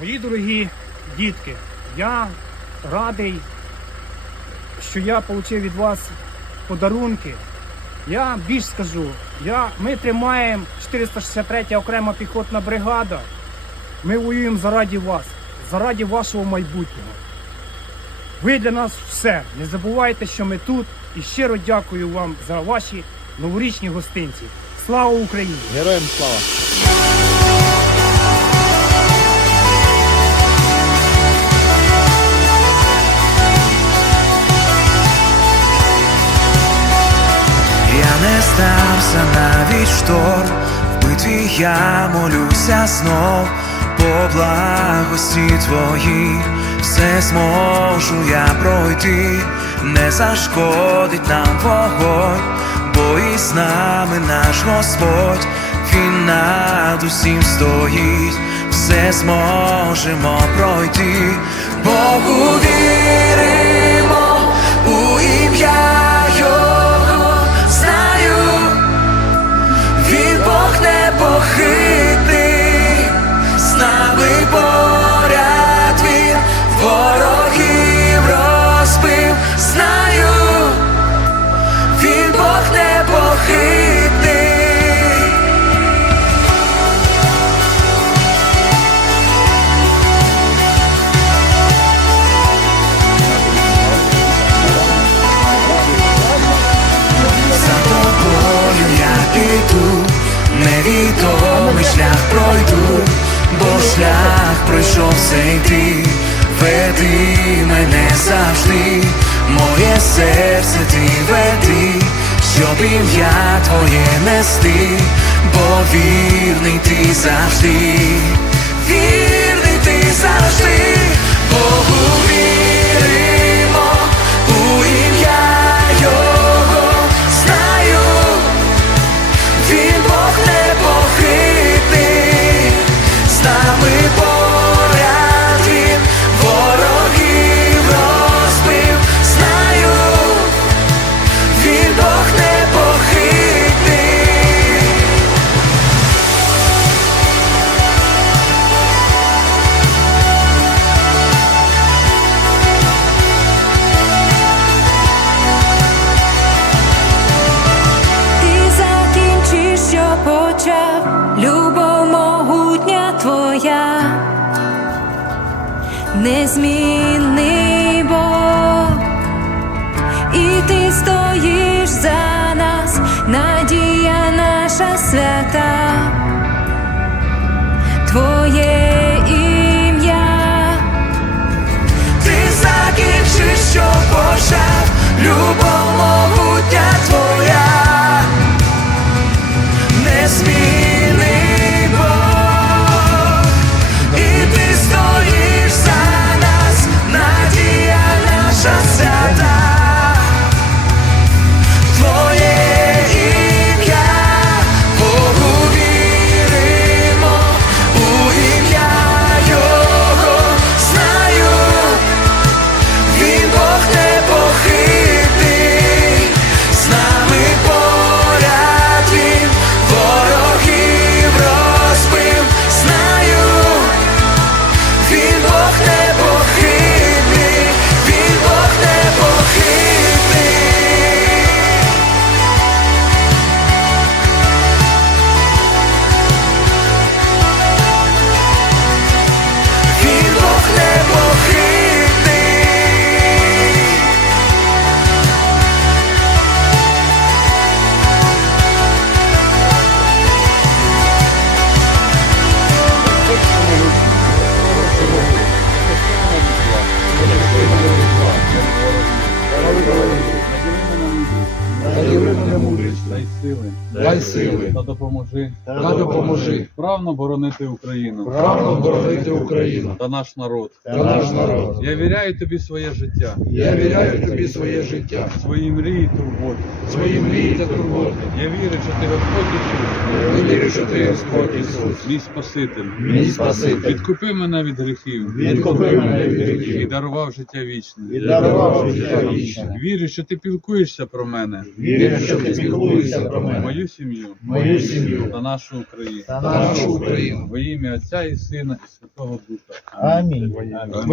Мої дорогі дітки, я радий, що я отримав від вас подарунки. Я більш скажу, я, ми тримаємо 463 окрема піхотна бригада. Ми воюємо заради вас, заради вашого майбутнього. Ви для нас все. Не забувайте, що ми тут. І щиро дякую вам за ваші новорічні гостинці. Слава Україні! Героям слава! Стався навіть штор, в битві я молюся знов, по благості твоїй, все зможу я пройти, не зашкодить нам вогонь, бо із нами наш Господь, Він над усім стоїть, все зможемо пройти, Богу віримо шлях пройду, бо шлях пройшов цей ти, веди мене завжди, моє серце ти веди, щоб ім'я твоє нести, бо вірний ти завжди, вірний ти завжди, почав, любов могутня твоя, незмінний Бог, і ти стоїш за нас, надія наша свята, твоє ім'я. Ти закінчиш, що почав, любов Бог непохитний, сили. Дай сили. та допоможи. Та допоможи. вправно боронити Україну. Правно боронити Україну. Та наш народ. та наш народ. Я віряю тобі своє життя, Я віряю тобі своє життя, свої мрії, турботи. свої мрії та турботи. Я вірю, що ти Господь Ісус, Я вірю, що ти Господь Ісус, мій Спаситель. мій Спаситель, Відкупи мене від гріхів. Відкупи мене від і дарував життя вічне. і дарував життя вічне. Вірю, що ти пілкуєшся про мене. Вірю, що ти молися про мене, мою сім'ю мою сім'ю та нашу Україну. та нашу Україну. Во ім'я Отця і Сина і Святого Духа. Амінь. Амінь.